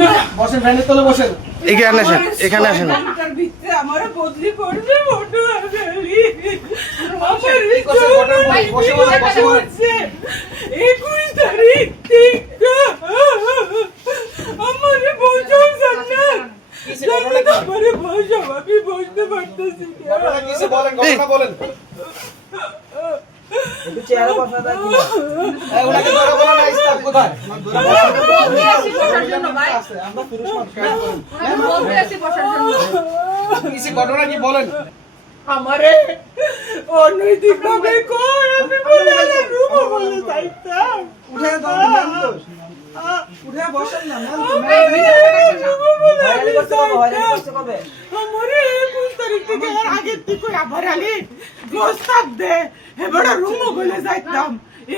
না বসেন, ফ্যানের তলে বসেন। এখানে আসেন, এখানে আসেন। তার ভিতরে আমার বদলি করবে ফটো আছে আমার কি করছে, ঘটনা বলেন, বসে বলেন, বসে বলেন। 21 তারিখ থেকে আমারে বলছো জান্নাত কিসে ঘটনা কি? আমারে বলছো আমি বুঝতে পারতেছি না। ঘটনা কিসে বলেন, ঘটনা বলেন। একটু চেহারা বসা যায় কি? এই, ওনাকে ধরে বলেন না, স্টাফ কোথায়? আছে, আমরা পুরুষ মানুষ। কিসে ঘটনা কি বলেন? আমারে অনৈতিক ভাবে কই আমি বলে রুম বলে যাইতাম উঠে দাও, ম্যাম তো। উঠে বসেন না, ম্যাম তো। হয়রানি করতে কবে? হয়রানি করতে কবে? আমারে 21 তারিখ থেকে আর আগের থেকে আবার আগে প্রস্তাব দে এবারে রুম বলে যাইতাম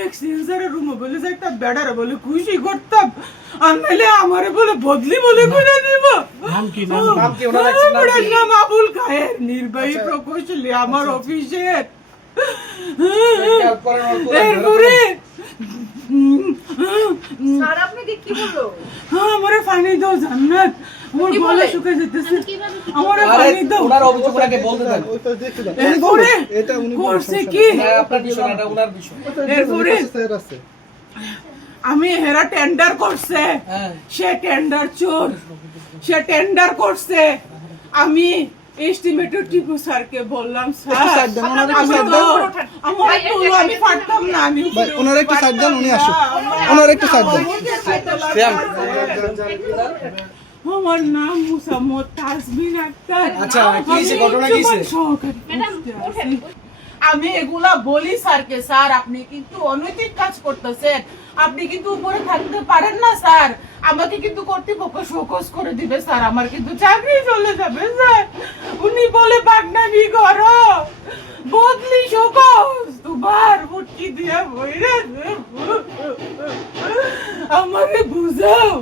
এক্সচেঞ্জারে রুম বলে যাইতাম বেড়ারে বলে খুশি করতাম আনলে আমারে বলে বদলি বলে করে দিব নাম কি, ওনার একজন নাম কি? নাম আবুল খায়ের নির্বাহী প্রকৌশলী আমার অফিসের খেয়াল করেন, ওর পুরো এরপরে স্যার আপনাকে কি বললো? আমারে পানি দাও জান্নাত আমার কি গলা বলে? শুকিয়ে যেতেছে কিভাবে আমারে আরে, পানি দাও ওনার অভিযোগ ওনাকে বলতে দেন। ওই তো দেখতে দাও। এরপরে এটা উনি করছে কি হ্যাঁ, আপনার বিষয় না, এটা ওনার বিষয়। এরপরে স্যার আছে। আমি হেরা টেন্ডার করছে হ্যাঁ। সে টেন্ডার চোর সে টেন্ডার করছে আমি এস্টিমেটর টিপু স্যারকে বললাম স্যার side দেন, ওনার একটু আমি side তো দেন। আমার বললো আমি পারতাম না আমি ভাই, ওনার একটু side দেন, উনি আসুক। ওনার একটু side দেন। আমার নাম মুসাম্মদ তাসমিন আক্তার আচ্ছা, কি হয়েছে, আমি ঘটনা কি হয়েছে? উচ্চমান সহকারী ম্যাডাম, পোস্টে আছি। আমি এগুলা বলি স্যারকে স্যার আপনি কিন্তু অনৈতিক কাজ করতেছেন আপনি কিন্তু উপরে থাকতে পারেন না স্যার আমাকে কিন্তু কর্তৃপক্ষ শোকজ করে দিবে স্যার আমার কিন্তু চাকরি চলে যাবে স্যার উনি বলে বাগনানি করো বদলি শোকজ তোমার মুটকি দিয়ে বইরে আমারে বুঝাও